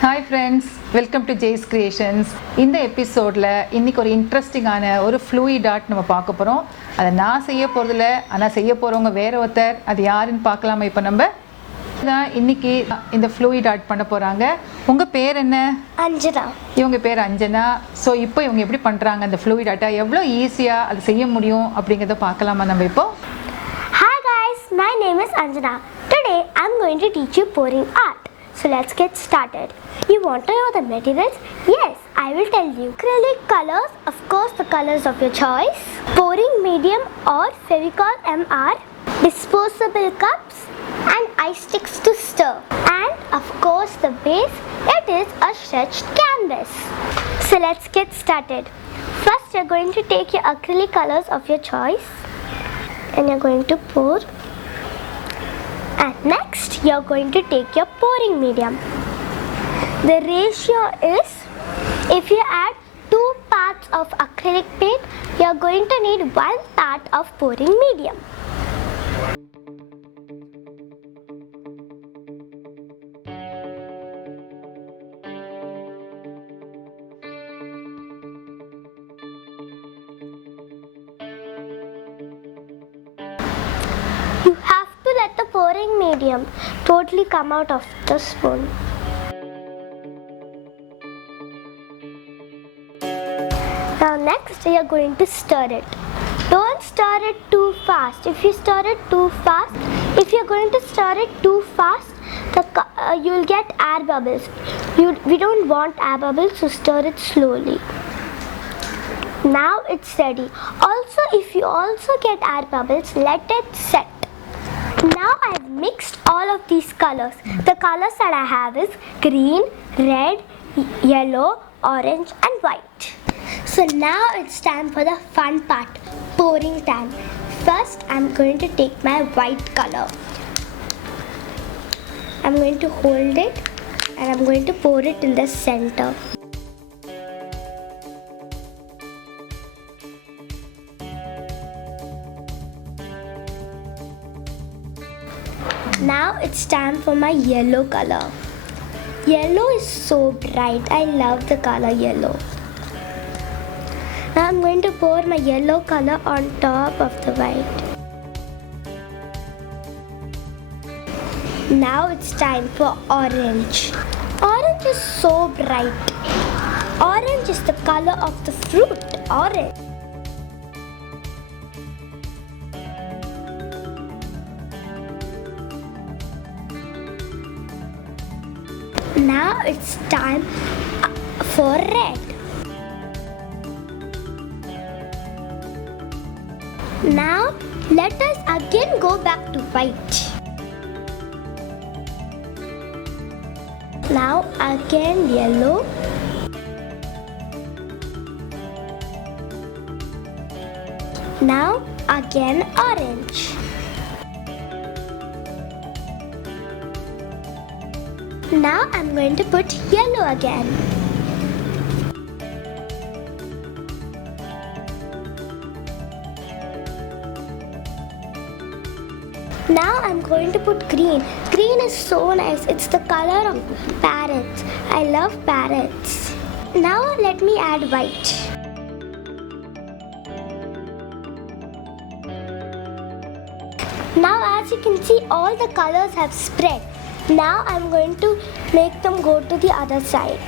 Hi friends, welcome to Jay's Creations. இந்த எபிசோட்ல இன்னைக்கு ஒரு இன்ட்ரெஸ்டிங்கான ஒரு ஃப்ளூயிட் ஆர்ட் நம்ம பார்க்க போறோம். அதை நான் செய்ய போறதில்ல, ஆனா செய்ய போறவங்க வேற ஒருத்தர். அது யாருன்னு பார்க்கலாமா இப்போ நம்ம? இன்னைக்கு இந்த ஃப்ளூயிட் ஆர்ட் பண்ண போறாங்க. உங்க பேர் என்ன? அஞ்சனா. இவங்க பேர் அஞ்சனா. ஸோ இப்போ இவங்க எப்படி பண்றாங்க அந்த ஃப்ளூயிட் ஆர்ட்டை எவ்வளோ ஈஸியா அது செய்ய முடியும் அப்படிங்கிறத பார்க்கலாமா நம்ம இப்போ? Hi guys, my name is Anjana. Today I'm going to teach you pouring art. So let's get started. You want to know the materials? Yes, I will tell you. Acrylic colors, of course the colors of your choice. Pouring medium or Fevicol MR. Disposable cups and ice sticks to stir. And of course the base, it is a stretched canvas. So let's get started. First you're going to take your acrylic colors of your choice and you're going to pour. And next you're going to take your pouring medium. The ratio is, if you add 2 parts of acrylic paint, you're going to need 1 part of pouring medium. You have to let the pouring medium totally come out of the spoon. Now next you are going to stir it. Don't stir it too fast. If you stir it too fast, if you are going to stir it too fast, you will get air bubbles. We don't want air bubbles, so stir it slowly. Now it's ready. Also, if you also get air bubbles, let it set. Now I've mixed all of these colors. The colors that I have is green, red, yellow, orange and white. So now it's time for the fun part, pouring time. First I'm going to take my white color. I'm going to hold it and I'm going to pour it in the center. Now it's time for my yellow color. Yellow is so bright. I love the color yellow. Now I'm going to pour my yellow color on top of the white. Now it's time for orange. Orange is so bright. Orange is the color of the fruit, orange. Now it's time for red. Now let us again go back to white. Now again yellow. Now again orange. Now I'm going to put yellow again. Now I'm going to put green. Green is so nice. It's the color of parrots. I love parrots. Now let me add white. Now as you can see, all the colors have spread. Now I'm going to make them go to the other side.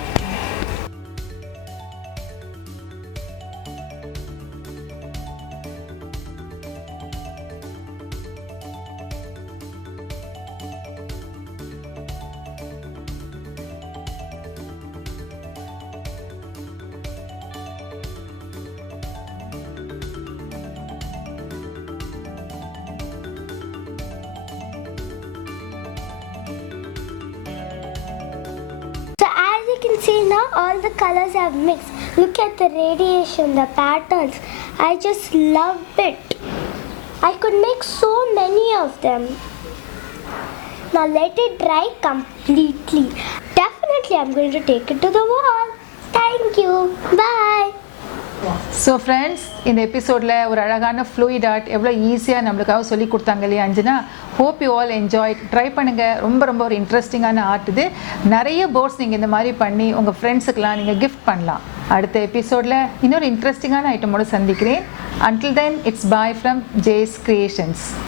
You can see now all the colors have mixed. Look at the radiation, the patterns. I just love it. I could make so many of them. Now let it dry completely. Definitely I'm going to take it to the wall. Thank you. Bye. So friends, இந்த எபிசோடில் ஒரு அழகான fluid art எவ்வளோ ஈஸியாக நம்மளுக்காக சொல்லி கொடுத்தாங்க இல்லையா Anjana. Hope you all enjoy. Try பண்ணுங்கள். ரொம்ப ரொம்ப ஒரு இன்ட்ரெஸ்டிங்கான ஆர்ட் இது. நிறைய போர்ட்ஸ் நீங்கள் இந்த மாதிரி பண்ணி உங்கள் ஃப்ரெண்ட்ஸுக்கெலாம் நீங்கள் கிஃப்ட் பண்ணலாம். அடுத்த எபிசோடில் இன்னொரு இன்ட்ரெஸ்டிங்கான ஐட்டமோடு சந்திக்கிறேன். Until then, it's bye from Jay's Creations.